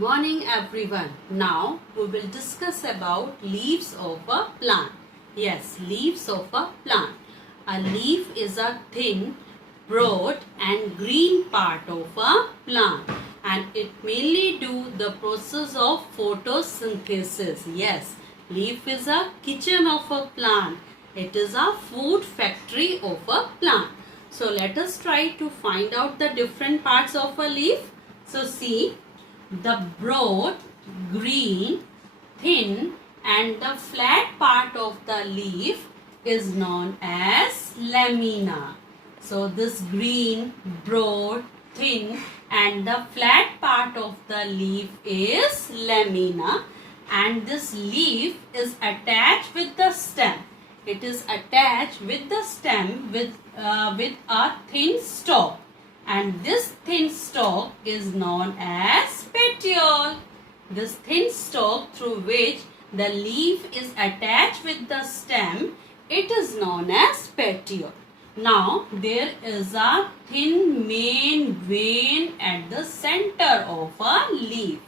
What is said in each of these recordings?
Morning everyone. Now we will discuss about leaves of a plant. Yes, leaves of a plant. A leaf is a thin, broad and green part of a plant and it mainly do the process of photosynthesis. Yes, leaf is a kitchen of a plant. It is a food factory of a plant. So let us try to find out the different parts of a leaf. So see, the broad, green, thin and the flat part of the leaf is known as lamina. So this green, broad, thin and the flat part of the leaf is lamina, and this leaf is attached with the stem. It is attached with the stem with a thin stalk, and this thin stalk is known as petiole. This thin stalk through which the leaf is attached with the stem, it is known as petiole. Now there is a thin main vein at the center of a leaf,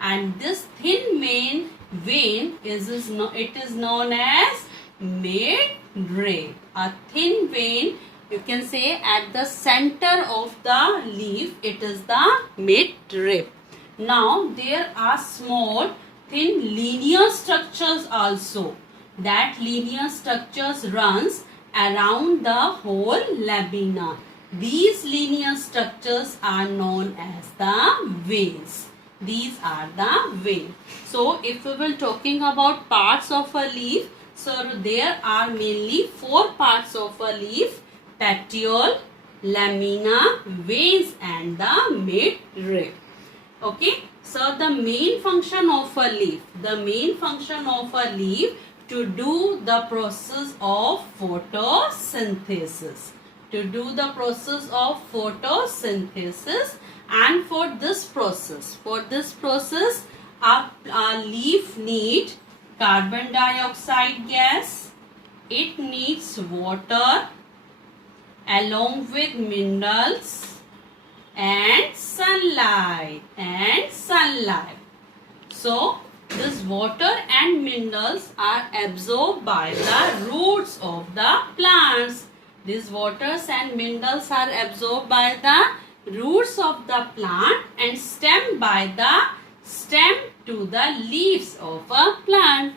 and this thin main vein is known as midrib. A thin vein, you can say, at the center of the leaf, it is the midrib. Now there are small thin linear structures also. That linear structures runs around the whole lamina. These linear structures are known as the veins. These are the veins. So if we will talking about parts of a leaf, so there are mainly 4 parts of a leaf: petiole, lamina, veins and the midrib. Okay, so the main function of a leaf, to do the process of photosynthesis. And for this process, a leaf need carbon dioxide gas, it needs water along with minerals and sunlight. So this water and minerals are absorbed by the roots of the plants. These waters and minerals are absorbed by the roots of the plant and stem by the stem to the leaves of a plant.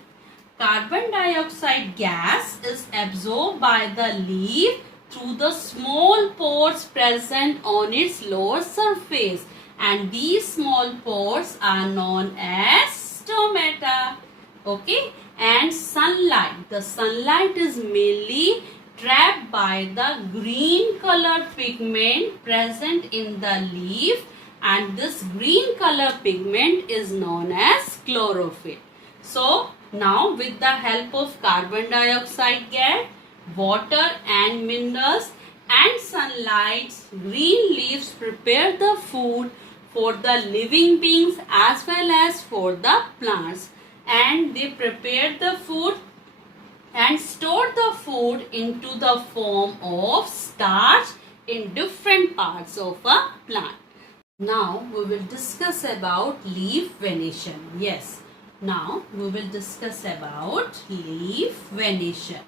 Carbon dioxide gas is absorbed by the leaf through the small pores present on its lower surface, and these small pores are known as stomata. Okay, and sunlight. The sunlight is mainly trapped by the green colored pigment present in the leaf, and this green color pigment is known as chlorophyll. So now with the help of carbon dioxide gas, water and minerals and sunlight, green leaves prepare the food for the living beings as well as for the plants, and they prepare the food and store the food into the form of starch in different parts of a plant. Now we will discuss about leaf venation. Yes, now we will discuss about leaf venation.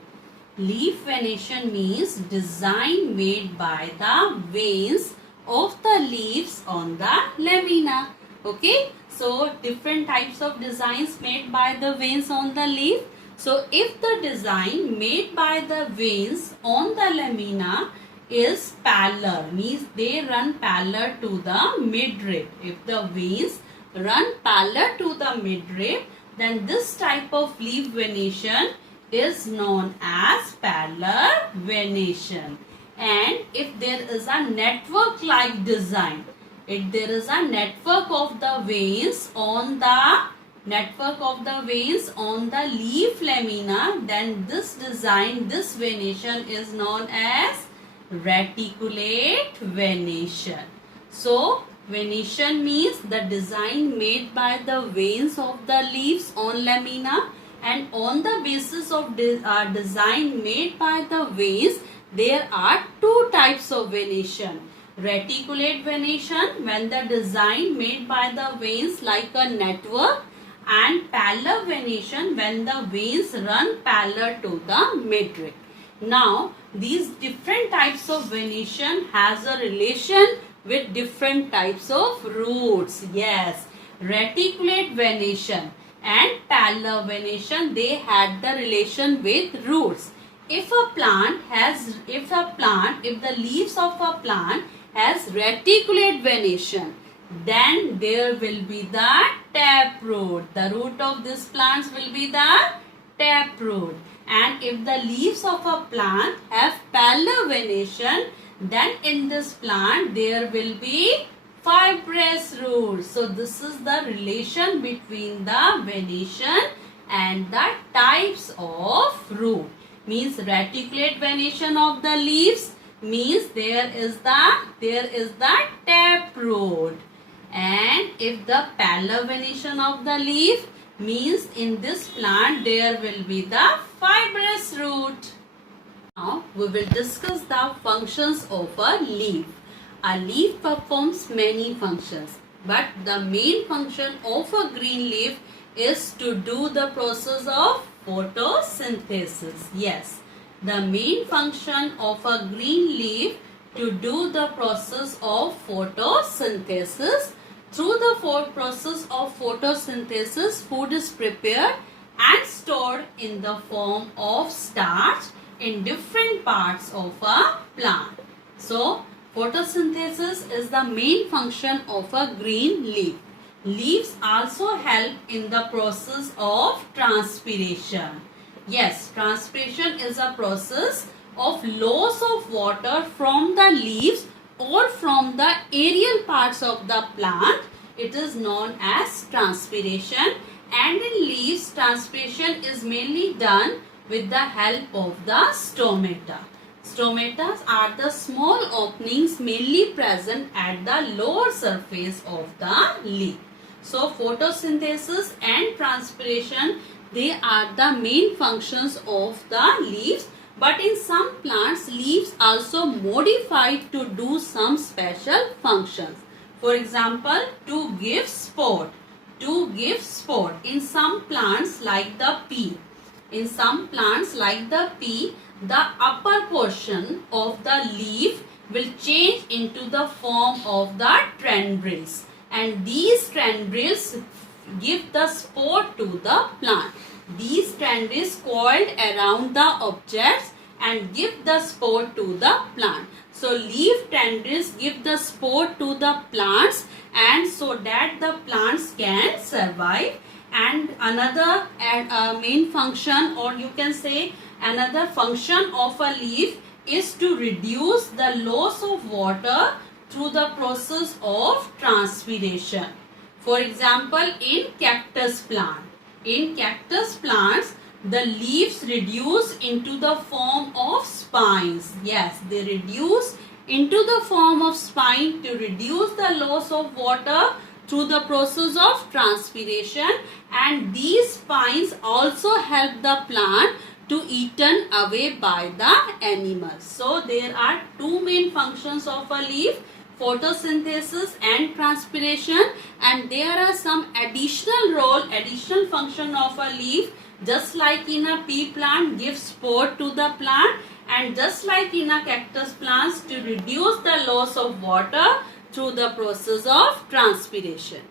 Leaf venation means design made by the veins of the leaves on the lamina. Okay, so different types of designs made by the veins on the leaf. So if the design made by the veins on the lamina is parallel, means they run parallel to the midrib. If the veins run parallel to the midrib, then this type of leaf venation is known as parallel venation. And if there is a network like design, if there is a network of the veins on the leaf lamina, then this design, this venation is known as reticulate venation. So venation means the design made by the veins of the leaves on lamina, and on the basis of design made by the veins, there are 2 types of venation. Reticulate venation, when the design made by the veins like a network, and pallar venation, when the veins run parallel to the midrib. Now, these different types of venation has a relation with different types of roots. Yes, reticulate venation and pallar venation, they had the relation with roots. If the leaves of a plant has reticulate venation, then there will be the taproot. The root of these plants will be the taproot. And if the leaves of a plant have pallar venation, then in this plant there will be fibrous roots. So this is the relation between the venation and the types of root. Means reticulate venation of the leaves means there is the taproot. And if the pallar venation of the leaf means in this plant there will be the fibrous root. Now we will discuss the functions of a leaf. A leaf performs many functions, but the main function of a green leaf is to do the process of photosynthesis. Yes, the main function of a green leaf to do the process of photosynthesis. Through the process of photosynthesis, food is prepared and stored in the form of starch in different parts of a plant. So, photosynthesis is the main function of a green leaf. Leaves also help in the process of transpiration. Yes, transpiration is a process of loss of water from the leaves or from the aerial parts of the plant. It is known as transpiration, and in leaves transpiration is mainly done with the help of the stomata. Stomata are the small openings mainly present at the lower surface of the leaf. So photosynthesis and transpiration, they are the main functions of the leaves. But in some plants, leaves also modified to do some special functions. For example, to give sport. To give sport in some plants like the pea. In some plants like the pea, the upper portion of the leaf will change into the form of the tendrils. And these tendrils give the sport to the plant. These tendrils coiled around the objects and give the spore to the plant. So leaf tendrils give the spore to the plants, and so that the plants can survive. And another main function, or you can say another function of a leaf, is to reduce the loss of water through the process of transpiration. For example, in cactus plant. In cactus plants, the leaves reduce into the form of spines. Yes, they reduce into the form of spine to reduce the loss of water through the process of transpiration, and these spines also help the plant to eaten away by the animals. So there are two main functions of a leaf, photosynthesis and transpiration, and there are some additional function of a leaf, just like in a pea plant gives spore to the plant, and just like in a cactus plants to reduce the loss of water through the process of transpiration.